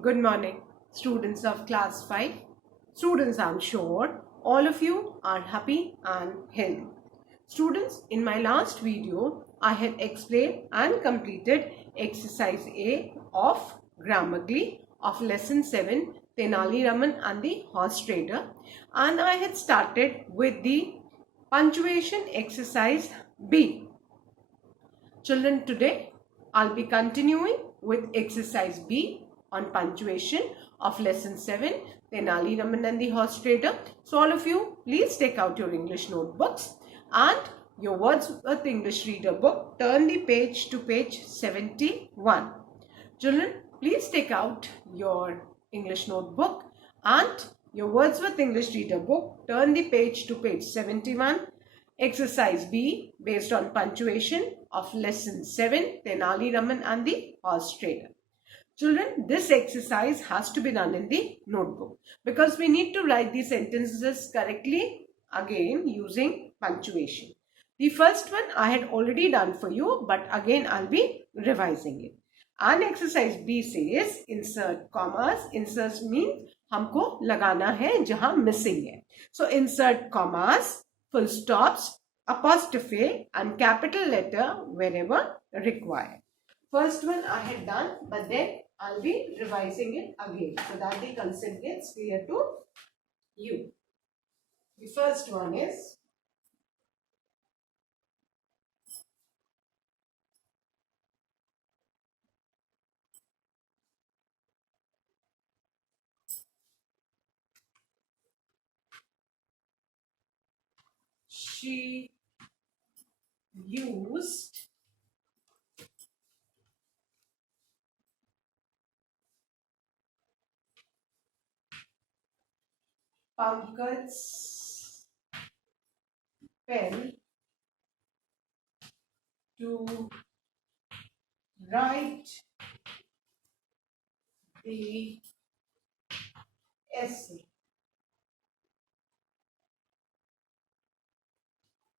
Good morning, students of class 5. Students, I'm sure all of you are happy and healthy. Students, in my last video, I had explained and completed exercise A of Grammarly of lesson 7, Tenali Raman and the Horse Trader, and I had started with the punctuation exercise B. Children, today I'll be continuing with exercise B on punctuation of lesson 7, Tenali Raman and the Horse Trader. So all of you, please take out your English notebooks and your Wordsworth English Reader book. Turn the page to page 71. Children, please take out your English notebook and your Wordsworth English Reader book. Turn the page to page 71. Exercise B based on punctuation of lesson 7, Tenali Raman and the Horse Trader. Children, this exercise has to be done in the notebook because we need to write the sentences correctly again using punctuation. The first one I had already done for you, but again I'll be revising it. And exercise B says insert commas. Insert means हमको लगाना है जहां missing है. So insert commas, full stops, apostrophe and capital letter wherever required. First one I had done, but then I'll be revising it again so that the concept gets clear to you. The first one is she used Pankaj's pen to write the essay.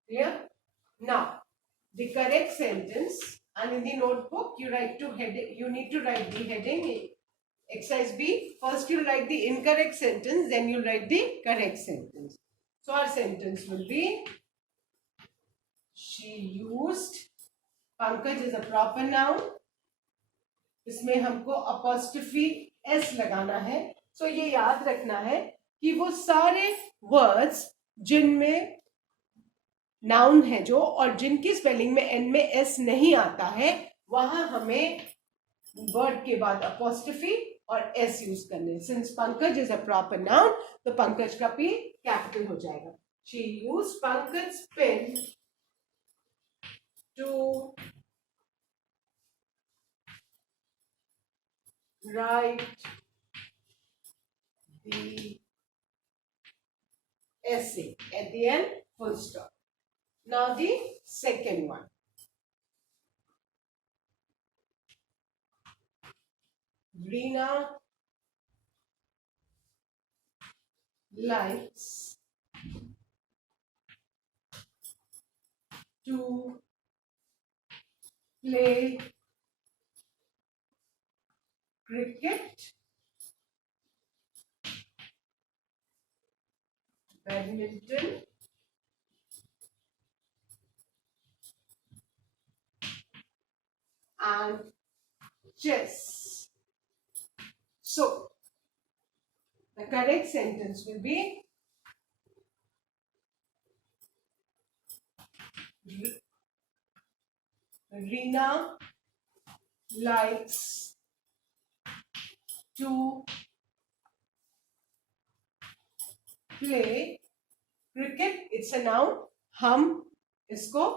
Clear? Now, the correct sentence, and in the notebook you write to heading. You need to write the heading. Exercise B. First you write the incorrect sentence, then you write the correct sentence. So our sentence will be: she used. Pankaj is a proper noun. इसमें हमको apostrophe S लगाना है. सो ये याद रखना है कि वो सारे वर्ड्स जिनमें नाउन है जो और जिनकी स्पेलिंग में एन में एस नहीं आता है वहां हमें वर्ड के बाद अपॉस्ट्रोफी और एस यूज करने. Since Pankaj is a proper noun तो पंकज का पी कैपिटल हो जाएगा. She use Pankaj pen to write the essay. At the end, full stop. Now the second one. Reena likes to play cricket, badminton, and chess. So, the correct sentence will be Reena likes to play cricket. It's a noun. हम इसको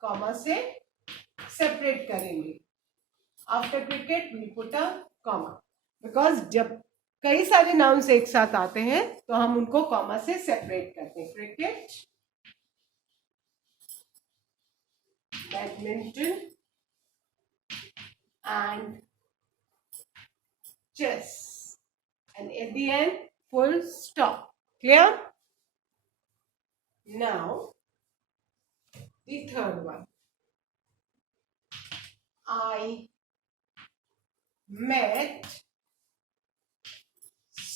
comma से separate करेंगे. After cricket we put a comma because जब कई सारे nouns एक साथ आते हैं तो हम उनको कॉमा से सेपरेट करते हैं. Cricket, badminton and chess, and at the end full stop. Clear? Now the third one. I met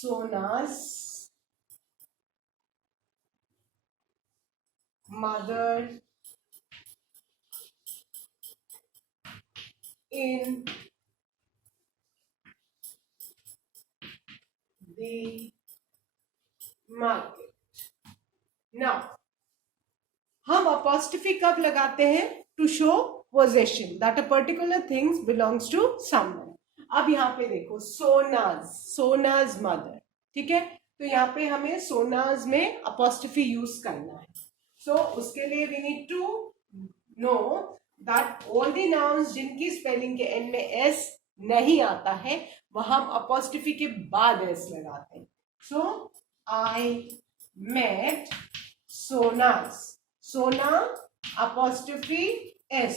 Sona's mother in the market. Now, हम apostrophe कब लगाते हैं? To show possession that a particular thing belongs to someone. अब यहाँ पे देखो सोनाज mother, ठीक है, तो यहाँ पे हमें सोनाज में apostrophe यूज करना है. So उसके लिए we need to know that all the nouns जिनकी स्पेलिंग के एंड में s नहीं आता है वहां हम apostrophe के बाद s लगाते हैं. So I met सोना apostrophe s.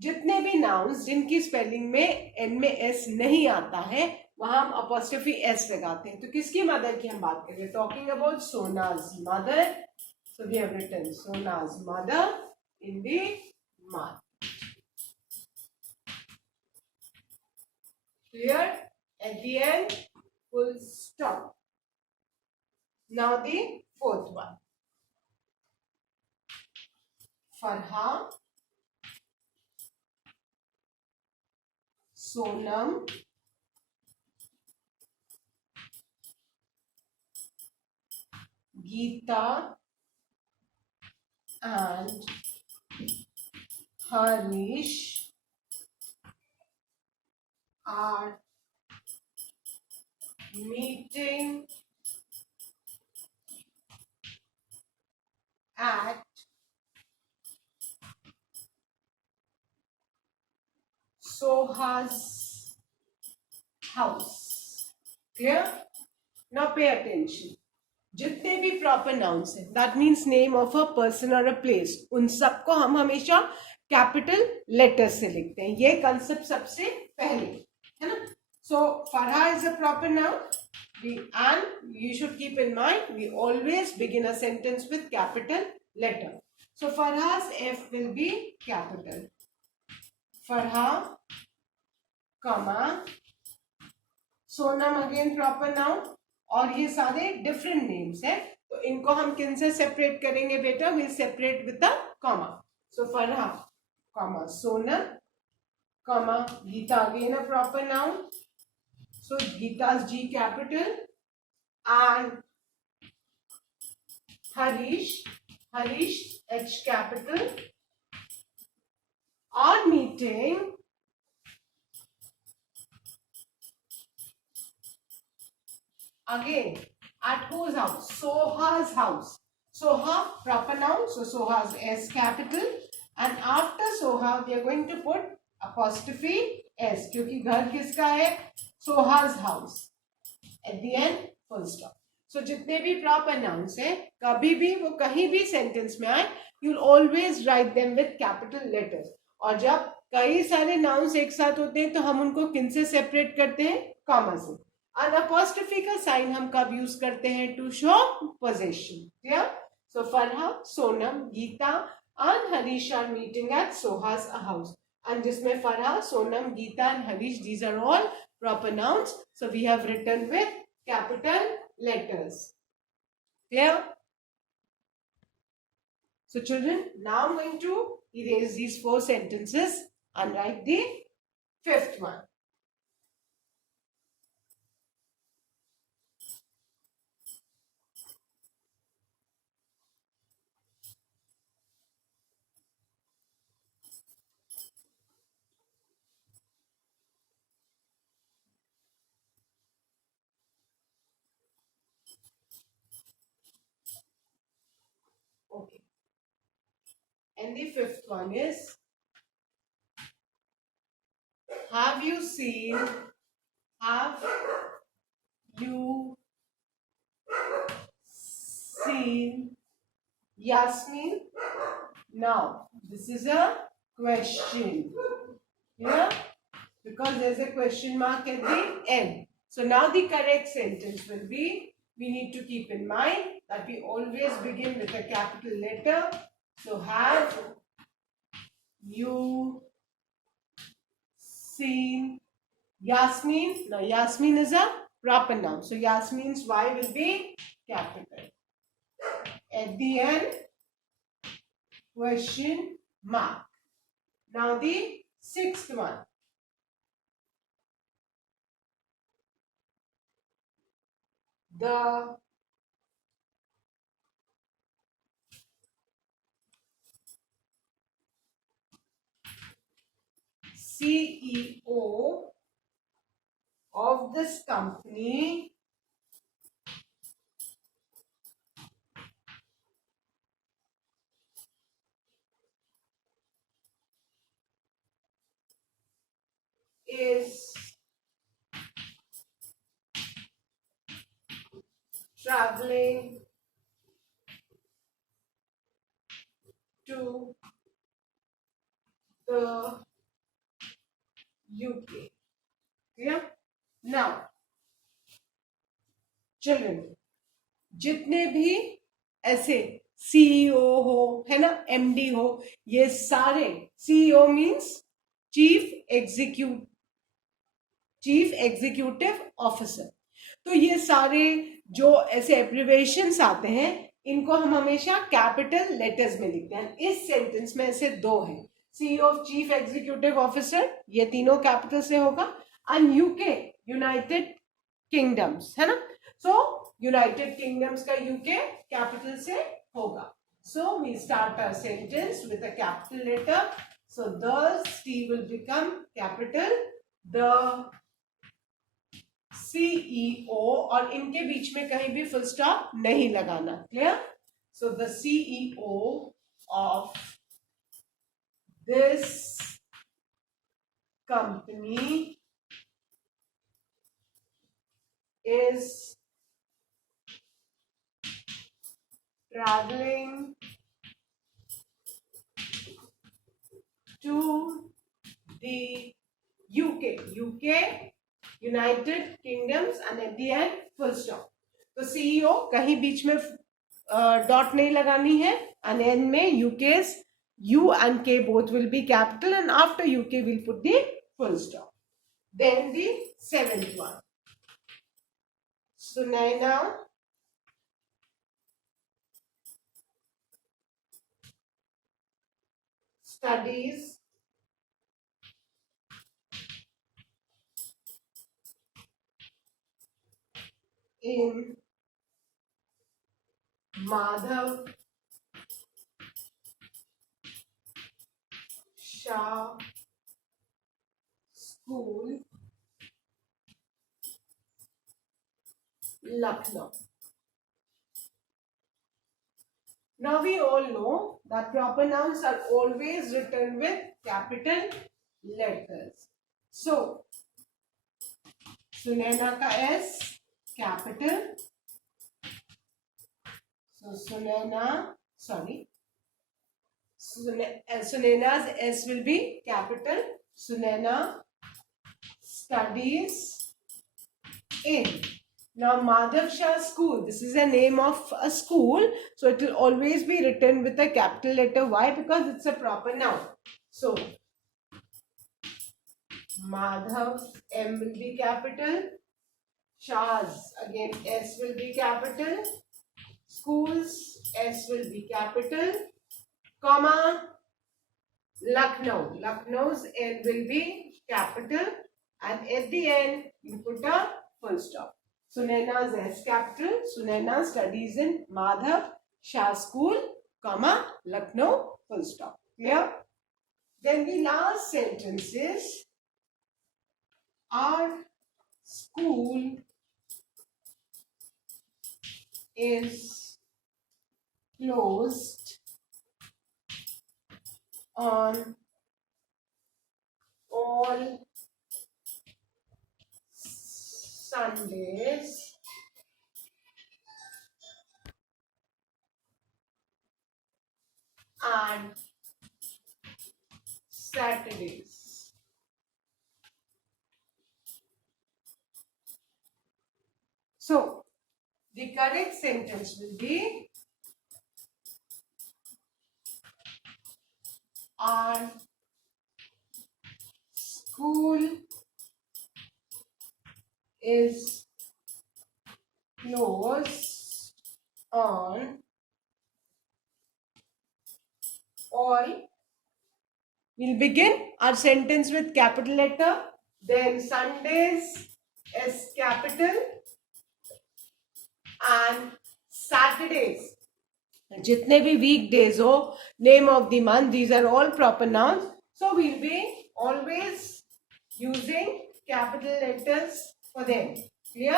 जितने भी नाउन्स जिनकी स्पेलिंग में एन में एस नहीं आता है वहां हम apostrophe s लगाते हैं. तो किसकी मदर की हम बात कर रहे हैं? Talking about Sona's mother. So we have written Sona's mother in the market. Clear? At the end, full stop. Now the fourth one. Farha, Sonam, Geeta and Harish are meeting at Soha's house. Clear? Now pay attention. जितने भी proper nouns हैं, that means name of a person और a place, उन सबको हम हमेशा capital letter से लिखते हैं. ये कंसेप्ट सबसे पहले है ना. So Farah is a proper noun and you should keep in mind we always begin a sentence with capital letter. So Farha's F will be capital. Farha, comma, Sonam again proper noun. और ये सारे different names हैं, तो इनको हम किन से separate करेंगे बेटा? Will separate with the comma. So Farah comma Sonam comma Geeta again a proper noun. So गीता's G capital and Harish H capital are meeting again at whose house? Soha's house. Soha proper noun, so Soha's S capital, and after Soha we are going to put apostrophe S क्योंकि घर किसका है? Soha's house. At the end full stop. So जितने भी proper nouns हैं कभी भी वो कहीं भी sentence में आए you'll always write them with capital letters. और जब कई सारे nouns एक साथ होते हैं तो हम उनको किन से separate करते हैं? कॉमा से. और apostrophe का साइन हम कब यूज करते हैं? To show possession. Clear? So Farah, Sonam, Geeta and Harish are meeting at Soha's house. And जिसमें Farha, Sonam, Geeta and Harish, these are all proper nouns. So we have written with capital letters. Clear? So children, now I'm going to erase these 4 sentences and write the 5th one. Okay. And the 5th one is, have you seen Yasmin? Now, this is a question. Yeah? Because there's a question mark at the end. So now the correct sentence will be, we need to keep in mind that we always begin with a capital letter. So have you seen Yasmin? Now Yasmin is a proper noun. So Yasmin's Y will be capital. At the end, question mark. Now the sixth one. The CEO of this company is traveling to the UK. Clear? Now, children, जितने भी ऐसे CEO हो, है ना, MD हो, ये सारे, CEO means chief executive officer, तो ये सारे जो ऐसे एब्रिवेशंस आते हैं इनको हम हमेशा कैपिटल लेटर्स में लिखते हैं. इस सेंटेंस में ऐसे दो हैं, सीईओ चीफ एग्जीक्यूटिव ऑफिसर, ये तीनों कैपिटल से होगा, एंड यूके यूनाइटेड किंगडम्स, है ना. सो यूनाइटेड किंगडम्स का यूके कैपिटल से होगा. So we start our sentence with a capital letter. So the T will become capital, the CEO, और इनके बीच में कहीं भी फुल स्टॉप नहीं लगाना. Clear? So the CEO of this company is traveling to the UK, United Kingdoms, and at the end full stop. तो CEO कहीं बीच में डॉट नहीं लगानी है, and end में UK's U and K both will be capital, and after UK we'll put the full stop. Then the seventh one. Sunaina studies in Madhav Shah School, Lucknow. Now we all know that proper nouns are always written with capital letters. So Sunaina ka S capital. So Sunaina's S will be capital. Sunaina studies in. Now Madhav Shah School, this is a name of a school, so it will always be written with a capital letter. Why? Because it's a proper noun. So Madhav, M will be capital. Shah's, again S will be capital. Schools, S will be capital, comma, Lucknow, Lucknow's L will be capital, and at the end you put a full stop. Sunaina's S capital. Sunaina studies in Madhav Shah School, comma, Lucknow, full stop. Clear? Then the last sentence is, our school is closed on all Sundays and Saturdays. So the correct sentence will be, our school is close on all. We'll begin our sentence with capital letter. Then Sundays is capital and Saturdays. जितने भी weekdays हो, name of the month, these are all proper nouns. So we'll be always using capital letters for them. Clear?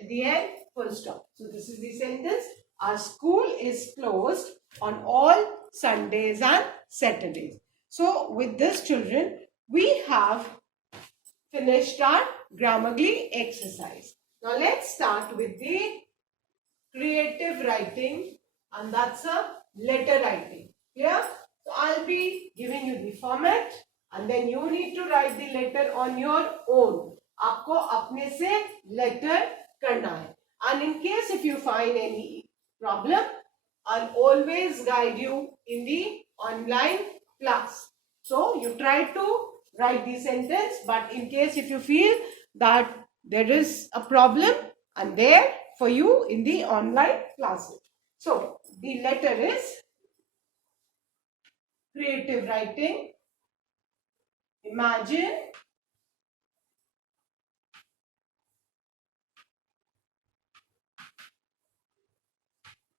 At the end, full stop. So this is the sentence. Our school is closed on all Sundays and Saturdays. So with this, children, we have finished our Grammarly exercise. Now let's start with the creative writing, and that's a letter writing. Clear? So I'll be giving you the format and then you need to write the letter on your own. आपको अपने से letter करना है. And in case if you find any problem, I'll always guide you in the online class. So you try to write the sentence, but in case if you feel that there is a problem, I'm there for you in the online classes. So the letter is creative writing. Imagine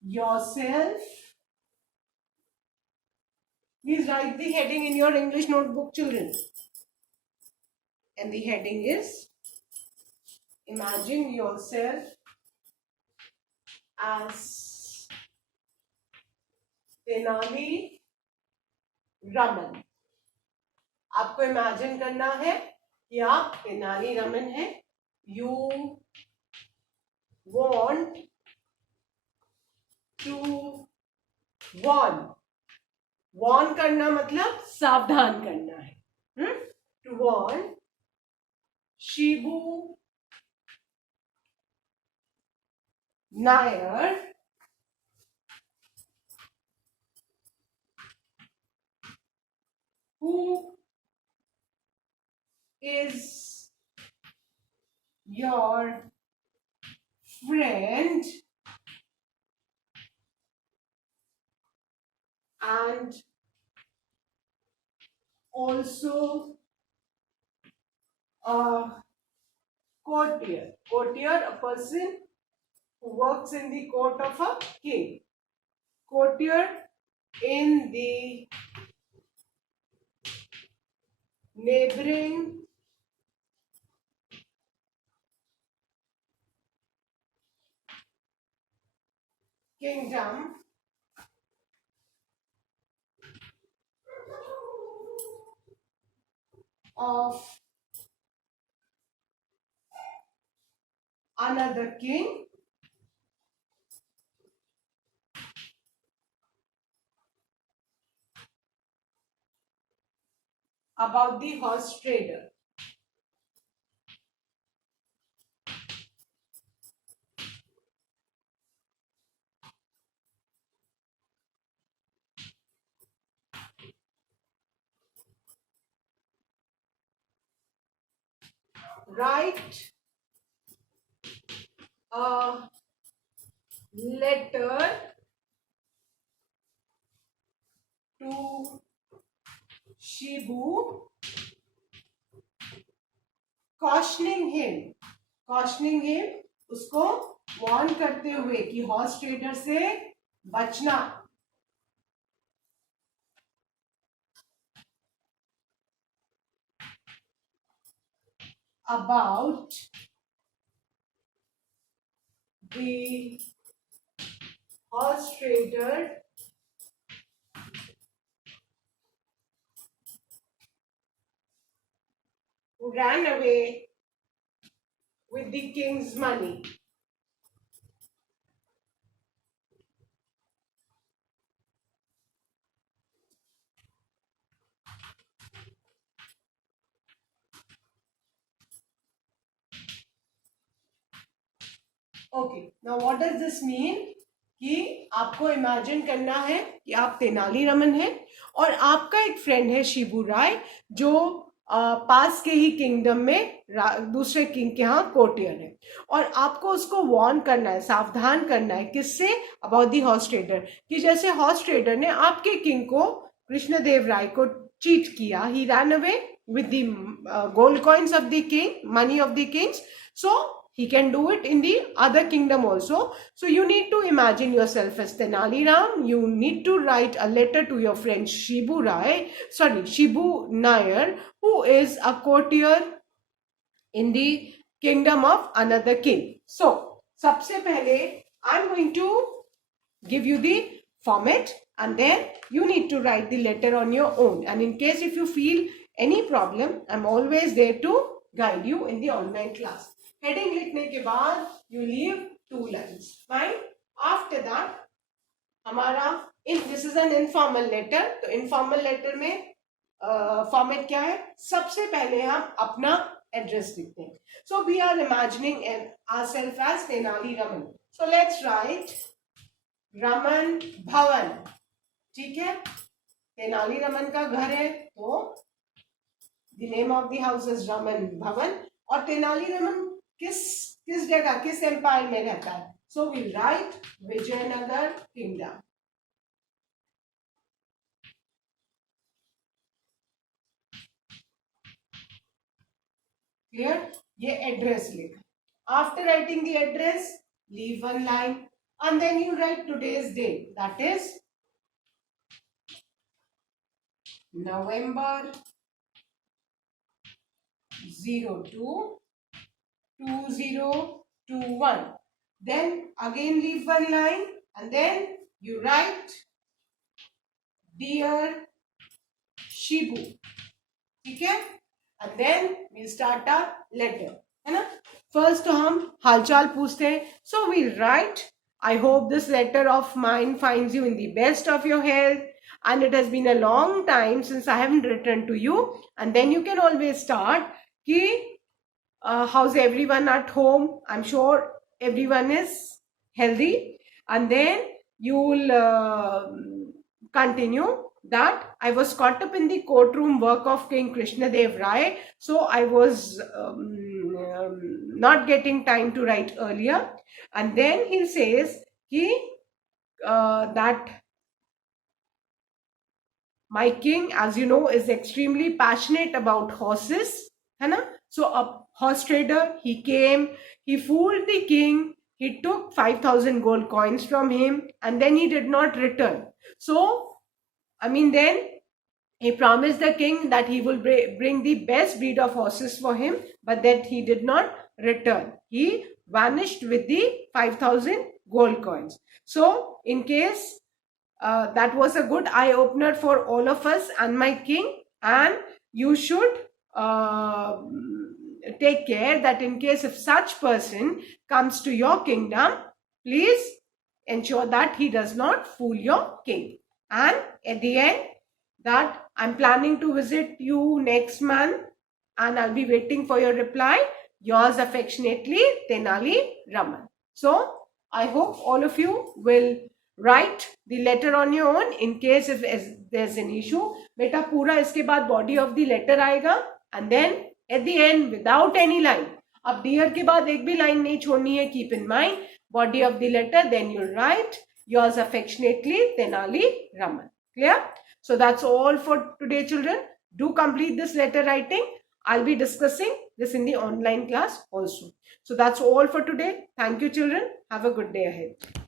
yourself. Please write the heading in your English notebook, children. And the heading is imagine yourself as Tenali Raman. आपको imagine करना है कि आप तेनाली रमन हैं. You want to warn करना मतलब सावधान करना है. To warn Shibu Nair who is your friend and also a courtier. Courtier, a person who works in the court of a king. Courtier in the neighboring kingdom of another king about the horse trader. Write a letter to Shibu cautioning him. Cautioning him, उसको warn करते हुए कि horse trader से बचना. About the horse trader who ran away with the king's money. Okay, now what does this mean? कि आपको imagine करना है कि आप तेनाली रमन हैं और आपका एक फ्रेंड है शिबू राय जो पास के ही किंगडम में दूसरे किंग के यहाँ कोर्टियर है, और आपको उसको वार्न करना है, सावधान करना है, किससे? अबाउट दी हॉर्स ट्रेडर, कि जैसे हॉर्स ट्रेडर ने आपके किंग को, कृष्णदेव राय को चीट किया, he ran away with the gold coins of the king, money of the kings, so he can do it in the other kingdom also. So you need to imagine yourself as Tenali Ram. You need to write a letter to your friend Shibu Nair, who is a courtier in the kingdom of another king. So सबसे पहले I'm going to give you the format, and then you need to write the letter on your own, and in case if you feel any problem, I'm always there to guide you in the online class. Heading लिखने के बाद you leave 2 lines. Fine. After that हमारा this is an informal letter. तो informal letter में format क्या है? सबसे पहले हम अपना address लिखते हैं. So we are imagining ourselves as Tenali Raman. So let's write Raman Bhavan. ठीक है? तेनाली रमन का घर है, तो the name of the house is Raman Bhavan. और तेनाली रमन किस जगह, किस एम्पायर में रहता है? So we'll write Vijayanagar kingdom. Clear? ये एड्रेस लिख. After writing the address, leave 1 line, and then you write today's date. That is November 02/2021. Then again leave 1 line, and then you write Dear Shibu. ठीक है? And then we start a letter, है ना? First तो हम हालचाल पूछते हैं. So we'll write, I hope this letter of mine finds you in the best of your health, and it has been a long time since I haven't written to you. And then you can always start कि how's everyone at home? I'm sure everyone is healthy. And then you will continue that I was caught up in the courtroom work of King Krishnadev Rai, so I was not getting time to write earlier. And then he says that my king, as you know, is extremely passionate about horses, है ना? So a horse trader, he came, he fooled the king, he took 5,000 gold coins from him, and then he did not return. So then he promised the king that he will bring the best breed of horses for him, but that he did not return. He vanished with the 5,000 gold coins. So in case that was a good eye opener for all of us and my king, and you should take care that in case if such person comes to your kingdom, please ensure that he does not fool your king. And at the end, that I'm planning to visit you next month, and I'll be waiting for your reply. Yours affectionately, Tenali Raman. So I hope all of you will write the letter on your own in case if there's an issue. बेटा पूरा इसके बाद body of the letter आएगा, and then at the end without any line. अब dear के बाद एक भी line नहीं छोड़नी है. Keep in mind body of the letter. Then you'll write yours affectionately, Tenali Raman. Clear? So that's all for today, children. Do complete this letter writing. I'll be discussing this in the online class also. So that's all for today. Thank you, children. Have a good day ahead.